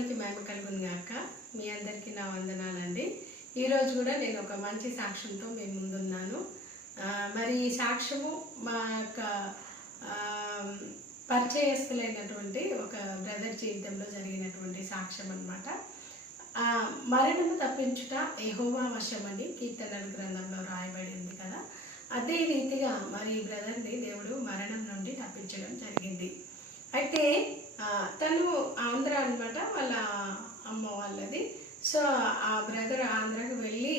నామానికి మహిమ కలుగును గాక మీ అందరికీ నా వందనాలండి. ఈరోజు కూడా నేను ఒక మంచి సాక్ష్యంతో మేము ముందున్నాను. మరి ఈ సాక్ష్యము మా యొక్క ఆ, పరిచయస్తులైనటువంటి ఒక బ్రదర్ జీవితంలో జరిగినటువంటి సాక్ష్యం అనమాట మరణము తప్పించుట ఎహోవా అని కీర్తనల గ్రంథంలో రాయబడి ఉంది కదా. అదే రీతిగా మరి ఈ బ్రదర్ని దేవుడు మరణం నుండి తప్పించడం జరిగింది. అయితే తను ఆంధ్ర అనమాట వాళ్ళ అమ్మ వాళ్ళది. సో ఆ బ్రదర్ ఆంధ్రాకి వెళ్ళి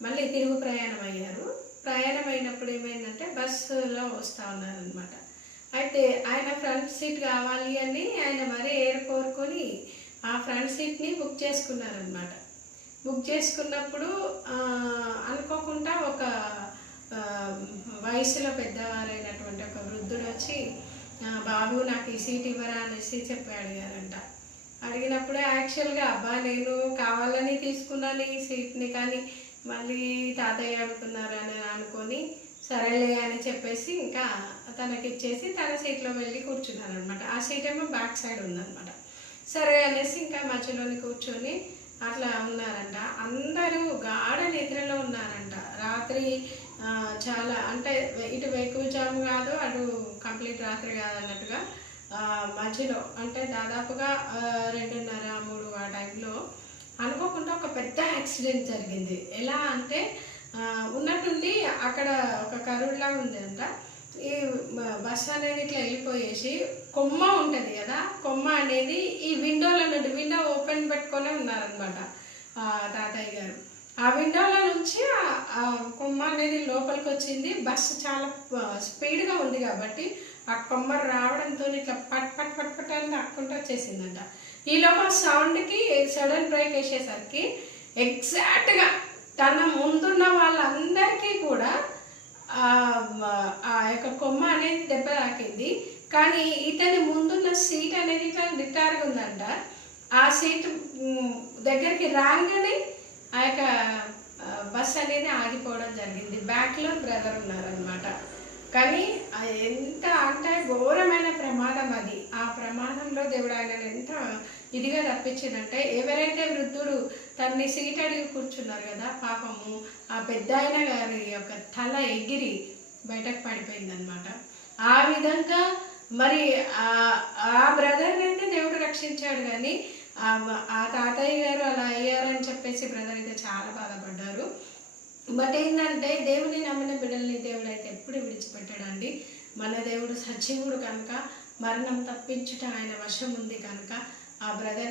మళ్ళీ తిరుగు ప్రయాణం అయ్యారు ప్రయాణం అయినప్పుడు ఏమైందంటే బస్సులో వస్తూ ఉన్నారనమాట అయితే ఆయన ఫ్రంట్ సీట్ కావాలి అని ఆయన మరీ ఎయిర్ కోరుకొని ఆ ఫ్రంట్ సీట్ని బుక్ చేసుకున్నారనమాట బుక్ చేసుకున్నప్పుడు అనుకోకుండా ఒక వయసులో పెద్ద ఒక వృద్ధుడు వచ్చి "ఆ, బాబు నాకు ఈ సీట్ ఇవ్వరా అనేసి చెప్పి అడిగారంట. అడిగినప్పుడే యాక్చువల్గా అబ్బా నేను కావాలని తీసుకున్నాను ఈ సీట్ని కానీ మళ్ళీ తాతయ్య అడుగుతున్నారని అనుకొని సరేలే అని చెప్పేసి ఇంకా తనకి ఇచ్చేసి తన సీట్లో వెళ్ళి కూర్చున్నాను అనమాట ఆ సీట్ ఏమో బ్యాక్ సైడ్ ఉందనమాట. సరే అనేసి ఇంకా మధ్యలోని కూర్చొని అట్లా ఉన్నారంట. అందరూ గాఢ నిద్రలో ఉన్నారంట. రాత్రి చాలా అంటే ఇటు వేకువజాము కాదు కంప్లీట్ రాత్రి కాదు అన్నట్టుగా మధ్యలో అంటే దాదాపుగా రెండున్నర మూడు ఆ టైంలో అనుకోకుండా ఒక పెద్ద యాక్సిడెంట్ జరిగింది. ఎలా అంటే ఉన్నట్టుండి అక్కడ ఒక కరుడులాగా ఉంది అంట ఈ బస్సు అనేది ఇట్లా వెళ్ళిపోయేసి కొమ్మ ఉంటుంది కదా కొమ్మ అనేది ఈ విండోలో నుండి విండో ఓపెన్ పెట్టుకొని ఉన్నారనమాట తాతయ్య గారు. ఆ విండోలో నుంచి ఆ- కొమ్మ అనేది లోపలికి వచ్చింది. బస్సు చాలా స్పీడ్గా ఉంది కాబట్టి ఆ కొమ్మ రావడంతో ఇట్లా పట్ పట్ పట్ పట్ అని తక్కుంటూ వచ్చేసిందంట. ఈ లోపల సౌండ్కి సడన్ బ్రేక్ వేసేసరికి ఎగ్జాక్ట్గా తన ముందున్న వాళ్ళందరికీ కూడా ఆ యొక్క కొమ్మ అనేది దెబ్బ తాకింది. కానీ ఇతని ముందున్న సీట్ అనేది ఇట్లా నిటారుగా ఉందంట. ఆ సీట్ దగ్గరికి రాగానే ఆ యొక్క బస్ అనేది ఆగిపోవడం జరిగింది. బ్యాక్లో బ్రదర్ ఉన్నారనమాట కానీ ఎంత అంటే ఘోరమైన ప్రమాదం అది. ఆ ప్రమాదంలో దేవుడు ఆయన ఎంత ఇదిగా తప్పించిందంటే ఎవరైతే వృద్ధుడు తన్ని సీట్ అడిగి కూర్చున్నారు కదా పాపము ఆ పెద్ద ఆయన గారి యొక్క తల ఎగిరి బయటకు పడిపోయిందనమాట ఆ విధంగా మరి ఆ ఆ బ్రదర్ని అయితే దేవుడు రక్షించాడు కానీ ఆ తాతయ్య గారు అలా అయ్యారని చెప్పేసి బ్రదర్ అయితే చాలా బాధపడ్డారు. బట్ ఏంటంటే దేవుని నమ్మిన బిడ్డల్ని దేవుడు అయితే ఎప్పుడు విడిచిపెట్టాడండి. మన దేవుడు సజీవుడు కనుక మరణం తప్పించుట ఆయన వశం ఉంది కనుక ఆ బ్రదర్